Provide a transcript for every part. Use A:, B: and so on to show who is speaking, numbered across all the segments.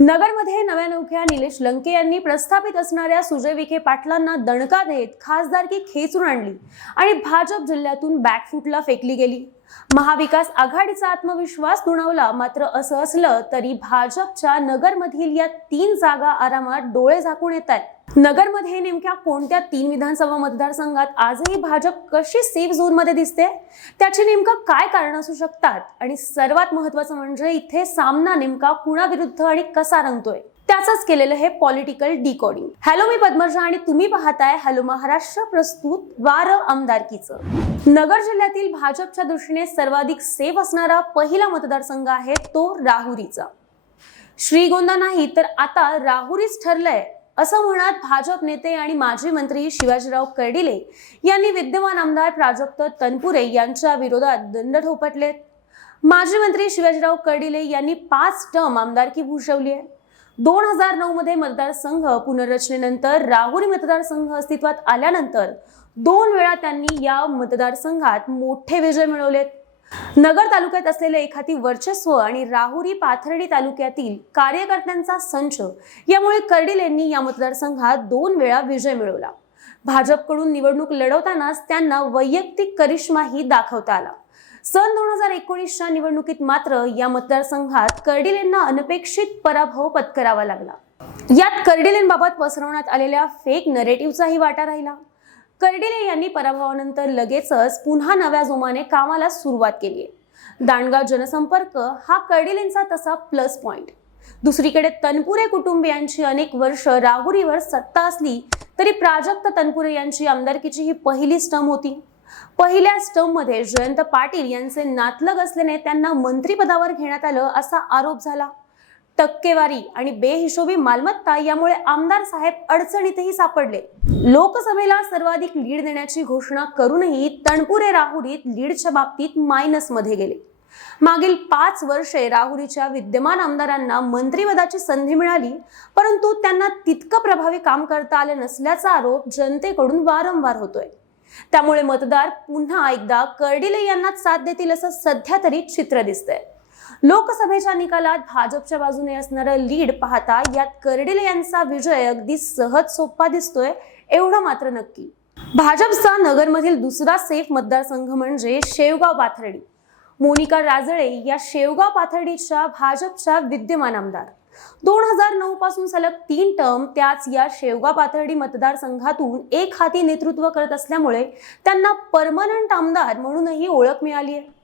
A: नगरमध्ये नव्या नौख्या निलेश लंके यांनी प्रस्थापित असणाऱ्या सुजय विखे पाटलांना दणका देत खासदारकी खेचून आणली आणि भाजप जिल्ह्यातून बॅकफूटला फेकली गेली. महाविकास आघाडीचा आत्मविश्वास दुणावला मात्र असं असलं तरी भाजपच्या नगरमधील या तीन जागा आरामात डोळे झाकून येत आहेत. नगरमध्ये नेमक्या कोणत्या तीन विधानसभा मतदारसंघात आजही भाजप कशी सेफ झोनमध्ये दिसते? त्याची नेमकं काय कारण असू शकतात? आणि सर्वात महत्वाचं म्हणजे इथे सामना नेमका कुणाविरुद्ध आणि कसा रंगतोय? त्याचंच केलेलं हे पॉलिटिकल डिकोडिंग हॅलो मी पद्मजा आणि तुम्ही पाहताय हॅलो महाराष्ट्र प्रस्तुत वार आमदारकीचं. नगर जिल्ह्यातील भाजपच्या दृष्टीने सर्वाधिक सेफ असणारा पहिला मतदारसंघ आहे तो राहुरीचा. श्रीगोंदा नाही तर आता राहुरीच ठरलंय. असं म्हणत भाजप नेते आणि माजी मंत्री शिवाजीराव कर्डिले यांनी विद्यमान आमदार प्राजक्त तनपुरे यांच्या विरोधात दंड ठोपटलेत. माजी मंत्री शिवाजीराव कर्डिले यांनी पाच टर्म आमदारकी भूषवली आहे. दोन हजार नऊ मध्ये मतदारसंघ पुनर्रचनेनंतर राहुरी मतदारसंघ अस्तित्वात आल्यानंतर दोन वेळा त्यांनी या मतदारसंघात मोठे विजय मिळवलेत. नगर तालुक्यात असलेले एखादी वर्चस्व आणि राहुरी पाथर्डी तालुक्यातील कार्यकर्त्यांचा संच. यामुळे कर्डिल यांनी या मतदारसंघात दोन वेळा विजय मिळवला. भाजपकडून निवडणूक लढवतानाच त्यांना वैयक्तिक करिश्माही दाखवता आला. सन दोन हजार एकोणीसच्या निवडणुकीत मात्र या मतदारसंघात कर्डिल यांना अनपेक्षित पराभव पत्करावा लागला. यात कर्डिलेंबाबत पसरवण्यात आलेल्या फेक नरेटिव्हचाही वाटा राहिला. कर्डिले यांनी पराभवानंतर लगेचच पुन्हा नव्या जोमाने कामाला सुरुवात केली आहे दांडगाव जनसंपर्क हा कर्डिलेंचा तसा प्लस पॉइंट दुसरीकडे तनपुरे कुटुंबियांची अनेक वर्ष राहुरीवर सत्ता असली तरी प्राजक्त तनपुरे यांची आमदारकीची ही पहिली स्टम होती. पहिल्या स्टममध्ये जयंत पाटील यांचे नातलग असल्याने त्यांना मंत्रिपदावर घेण्यात आलं असा आरोप झाला. टक्केवारी आणि बेहिशोबी मालमत्ता यामुळे आमदार साहेब अडचणीतही सापडले. लोकसभेला सर्वाधिक लीड देण्याची घोषणा करूनही तणपुरे राहुरीत लीडच्या बाबतीत मायनसमध्ये गेले. मागील पाच वर्षे राहुरीच्या विद्यमान आमदारांना मंत्रिपदाची संधी मिळाली परंतु त्यांना तितकं प्रभावी काम करता आले नसल्याचा आरोप जनतेकडून वारंवार होतोय. त्यामुळे मतदार पुन्हा एकदा कर्डिले यांनाच साथ देतील असं सध्या तरी चित्र दिसतंय. लोकसभेच्या निकालात भाजपच्या बाजूने असणारं लीड पाहता यात कर्डिले यांचा विजय अगदी सहज सोपा दिसतोय एवढं मात्र नक्की. भाजपचा नगरमधील दुसरा सेफ मतदारसंघ म्हणजे शेवगाव पाथर्डी. मोनिका राजळे या शेवगाव पाथर्डीच्या भाजपच्या विद्यमान आमदार. दोन हजार नऊ पासून सलग तीन टर्म त्याच या शेवगाव पाथर्डी मतदारसंघातून एक हाती नेतृत्व करत असल्यामुळे त्यांना परमनंट आमदार म्हणूनही ओळख मिळाली आहे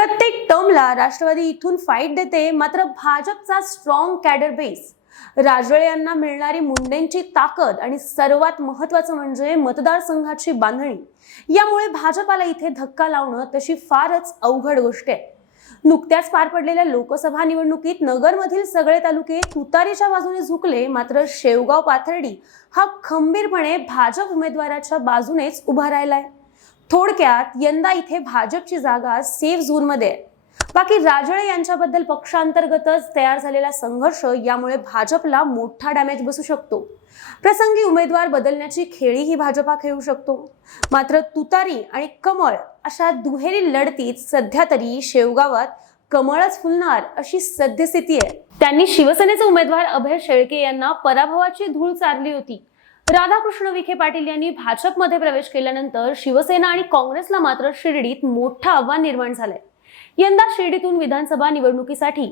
A: प्रत्येक टर्मला राष्ट्रवादी इथून फाईट देते मात्र भाजपचा स्ट्रॉंग कॅडर बेस राजळे यांना मिळणारी मुंडेंची ताकद आणि सर्वात महत्वाचं म्हणजे मतदारसंघाची बांधणी. यामुळे भाजपाला इथे धक्का लावणं तशी फारच अवघड गोष्ट आहे. नुकत्याच पार पडलेल्या लोकसभा निवडणुकीत नगरमधील सगळे तालुके तुतारीच्या बाजूने झुकले मात्र शेवगाव पाथर्डी हा खंबीरपणे भाजप उमेदवाराच्या बाजूनेच उभा राहिलाय. थोडक्यात यंदा इथे भाजपची जागा सेफ झोनमध्ये आहे. बाकी राजळे यांच्याबद्दल पक्षांतर्गतच तयार झालेला संघर्ष यामुळे भाजपला मोठा डॅमेज बसू शकतो. प्रसंगी उमेदवार बदलण्याची खेळीही भाजपा खेळू शकतो. मात्र तुतारी आणि कमळ अशा दुहेरी लढतीत सध्या तरी शेवगावात कमळच फुलणार अशी सद्यस्थिती आहे. त्यांनी शिवसेनेचे उमेदवार अभय शेळके यांना पराभवाची धूळ चारली होती. राधाकृष्ण विखे पाटील यांनी भाजपमध्ये प्रवेश केल्यानंतर शिवसेना आणि काँग्रेसला मात्र शिर्डीत मोठं आव्हान निर्माण झालंय. यंदा शिर्डीतून विधानसभा निवडणुकीसाठी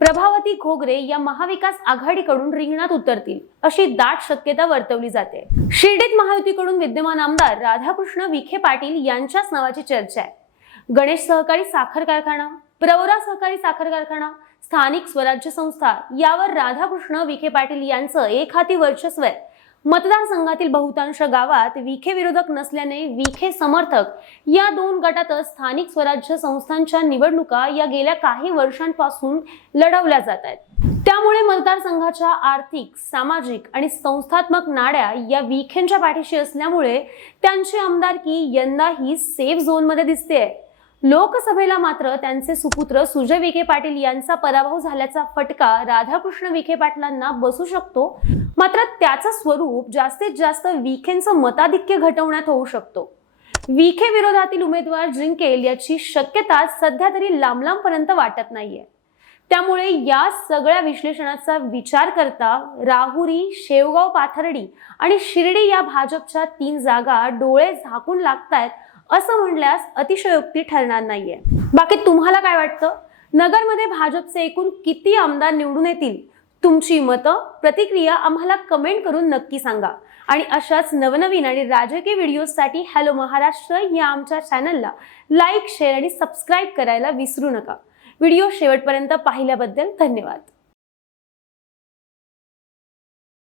A: प्रभावती घोगरे या महाविकास आघाडीकडून रिंगणात उतरतील अशी दाट शक्यता वर्तवली जाते. शिर्डीत महायुतीकडून विद्यमान आमदार राधाकृष्ण विखे पाटील यांच्याच नावाची चर्चा आहे. गणेश सहकारी साखर कारखाना प्रवरा सहकारी साखर कारखाना स्थानिक स्वराज्य संस्था यावर राधाकृष्ण विखे पाटील यांचं एक हाती वर्चस्व आहे. मतदारसंघातील बहुतांश गावात विखे विरोधक नसल्याने विखे समर्थक या दोन गटातच स्थानिक स्वराज्य संस्थांच्या निवडणुका या गेल्या काही वर्षांपासून लढवल्या जात आहेत. त्यामुळे मतदारसंघाच्या आर्थिक सामाजिक आणि संस्थात्मक नाड्या या विखेंच्या पाठीशी असल्यामुळे त्यांची आमदारकी यंदाही सेफ झोनमध्ये दिसते आहे लोकसभेला मात्र त्यांचे सुपुत्र सुजय विखे पाटील यांचा पराभव झाल्याचा फटका राधाकृष्ण विखे पाटलांना बसू शकतो. मात्र त्याचं स्वरूप जास्तीत जास्त विखेंचं मताधिक्य घटवण्यात होऊ शकतो. विखे विरोधातील उमेदवार जिंकेल याची शक्यता सध्या तरी लांबलांबपर्यंत वाटत नाहीये. त्यामुळे या सगळ्या विश्लेषणाचा विचार करता राहुरी शेवगाव पाथर्डी आणि शिर्डी या भाजपच्या तीन जागा डोळे झाकून लागतायत असं म्हणल्यास अतिशयोक्ती ठरणार नाहीये. बाकी तुम्हाला काय वाटतं? नगरमध्ये भाजपचे एकूण किती आमदार निवडून येतील? तुमची मतं प्रतिक्रिया आम्हाला कमेंट करून नक्की सांगा. आणि अशाच नवनवीन आणि राजकीय व्हिडिओसाठी हॅलो महाराष्ट्र या आमच्या चॅनलला लाईक शेअर आणि सबस्क्राईब करायला विसरू नका. व्हिडिओ शेवटपर्यंत पाहिल्याबद्दल धन्यवाद.